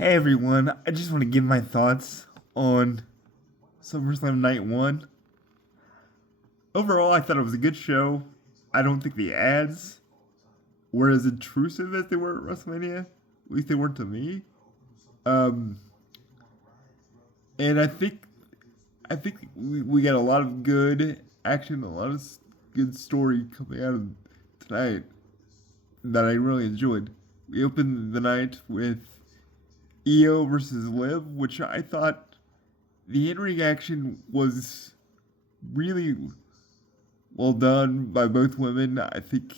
Hey everyone, I just want to give my thoughts on SummerSlam Night 1. Overall, I thought it was a good show. I don't think the ads were as intrusive as they were at WrestleMania. At least they weren't to me. Um, and I think we got a lot of good action, a lot of good story coming out of tonight that I really enjoyed. We opened the night with EO versus Liv, which I thought the in-ring action was really well done by both women. I think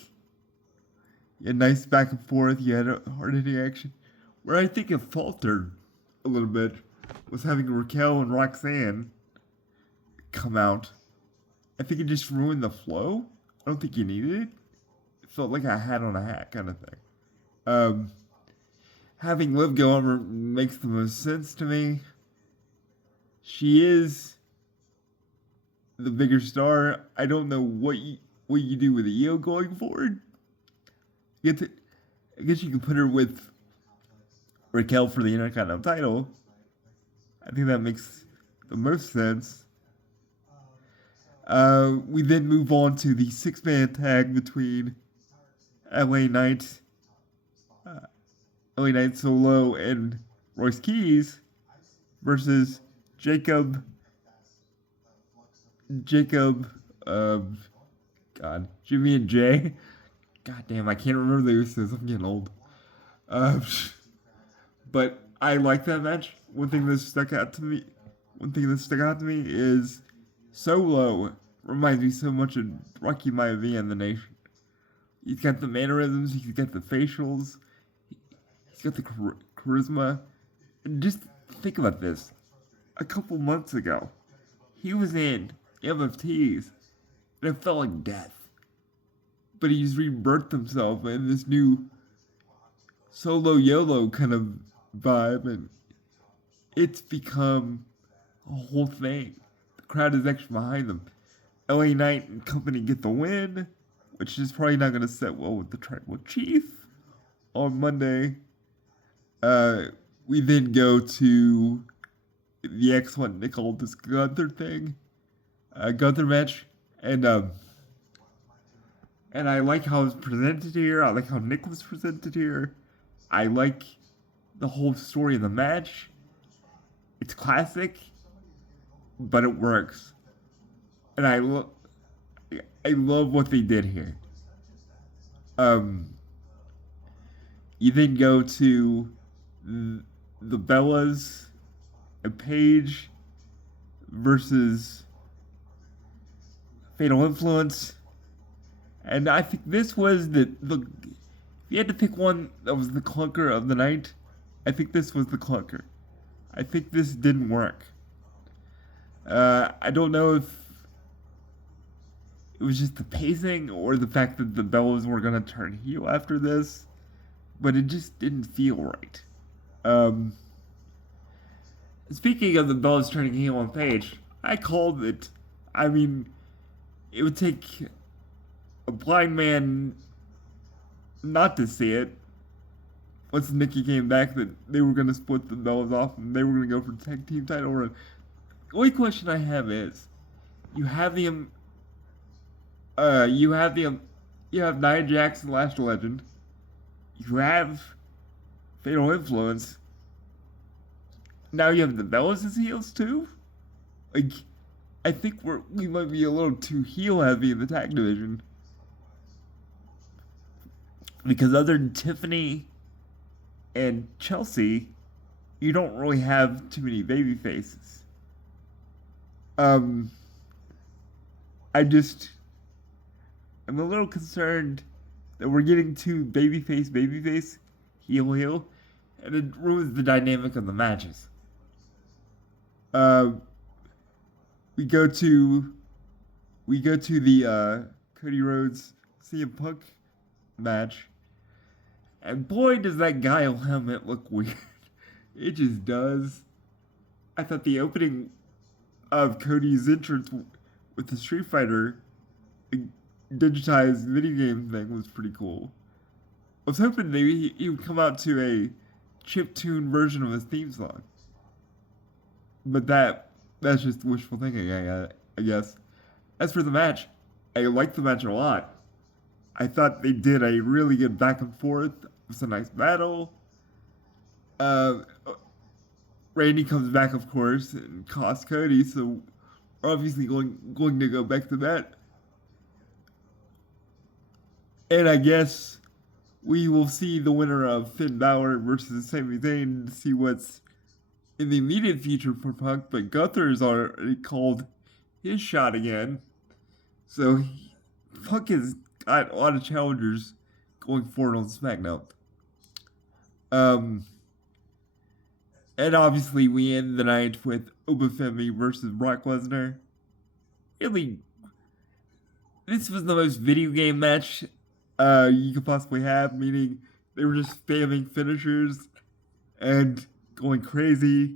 you had nice back and forth. You had a hard-hitting action. Where I think it faltered a little bit was having Raquel and Roxanne come out. I think it just ruined the flow. I don't think you needed it. It felt like a hat on a hat kind of thing. Um, Having Liv go over makes the most sense to me. She is the bigger star. I don't know what you do with EO going forward. I guess you can put her with Raquel for the Intercontinental title. I think that makes the most sense. We then move on to the six-man tag between LA Knight, uh, LA Knight Solo, and Royce Keys versus Jacob, Jacob, Jimmy and Jay. God damn, I can't remember the Usos. I'm getting old. Uh, but I like that match. One thing that stuck out to me is Solo reminds me so much of Rocky Maivia and the Nation. He's got the mannerisms, he's got the facials, he's got the charisma. And just think about this. A couple months ago, he was in MFTs, and it felt like death. But he's rebirthed himself in this new Solo YOLO kind of vibe, and it's become a whole thing. The crowd is actually behind them. LA Knight and company get the win, which is probably not going to set well with the Tribal Chief on Monday. We then go to the excellent Nick Aldis Gunther thing, Gunther match, and I like how it's presented here. I like how Nick was presented here. I like the whole story of the match. It's classic, but it works, and I love what they did here. Um, you then go to the Bellas and Paige versus Fatal Influence, and I think this was the if you had to pick one that was the clunker of the night, I think this was the clunker. I think this didn't work. I don't know if it was just the pacing or the fact that the Bellas were gonna turn heel after this, but it just didn't feel right. Um, Speaking of the Bellas turning heel on Paige, I called it. I mean, it would take a blind man not to see it. Once Nikki came back, that they were gonna split the Bellas off and they were gonna go for the tag team title run. The only question I have is, you have the you have the you have Nia Jackson, Last Legend. You have Fatal Influence. Now you have the Bellas as heels too. Like, I think we might be a little too heel heavy in the tag division because other than Tiffany and Chelsea, you don't really have too many baby faces. Um, I just I'm a little concerned that we're getting too babyface, heel, and it ruins the dynamic of the matches. Uh, we go to the Cody Rhodes CM Punk match, and boy does that Guile helmet look weird. It just does. I thought the opening of Cody's entrance with the Street Fighter digitized video game thing was pretty cool. I was hoping maybe he would come out to a chiptune version of his theme song. But that's just wishful thinking, I guess. As for the match, I liked the match a lot. I thought they did a really good back and forth. It was a nice battle. Uh, Randy comes back, of course, and costs Cody, so we're obviously going to go back to that. And I guess we will see the winner of Finn Balor versus Sami Zayn to see what's in the immediate future for Punk. But Gunther's already called his shot again, so Punk has got a lot of challengers going forward on SmackDown. And obviously we end the night with Obafemi versus Brock Lesnar. Really, this was the most video game match you could possibly have, meaning they were just spamming finishers and going crazy.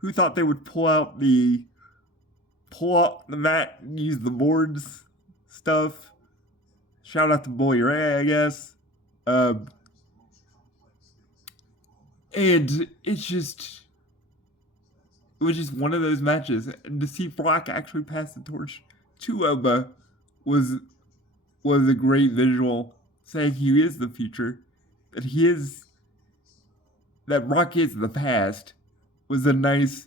Who thought they would pull out the mat and use the boards stuff? Shout out to Bully Ray, I guess. And it was just one of those matches. And to see Brock actually pass the torch to Oba was a great visual, saying he is the future, that Brock is the past, was a nice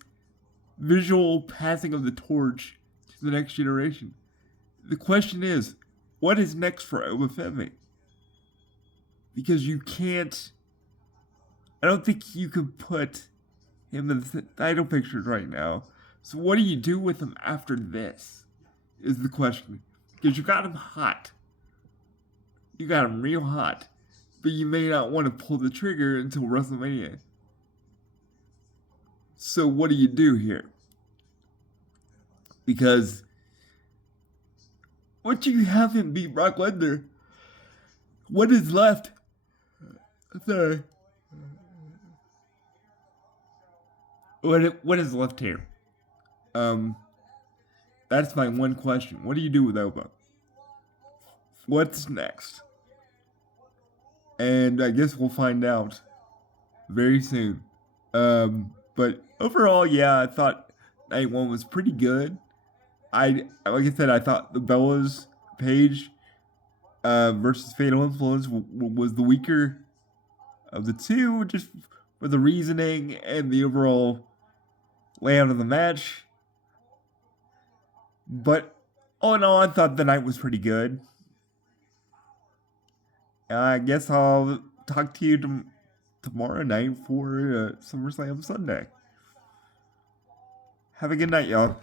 visual passing of the torch to the next generation. The question is, what is next for Obafemi? Because I don't think you could put him in the title picture right now. So what do you do with him after this? Is the question. Because you got him hot. You got him real hot. But you may not want to pull the trigger until WrestleMania. So what do you do here? Because once you have him beat Brock Lesnar, what is left? Sorry. What is left here? That's my one question. What do you do with Oba? What's next? And I guess we'll find out very soon. But overall, yeah, I thought night one was pretty good. Like I said, I thought the Bellas Page versus Fatal Influence was the weaker of the two, just for the reasoning and the overall layout of the match. But all in all, I thought the night was pretty good. I guess I'll talk to you tomorrow night for SummerSlam Sunday. Have a good night, y'all.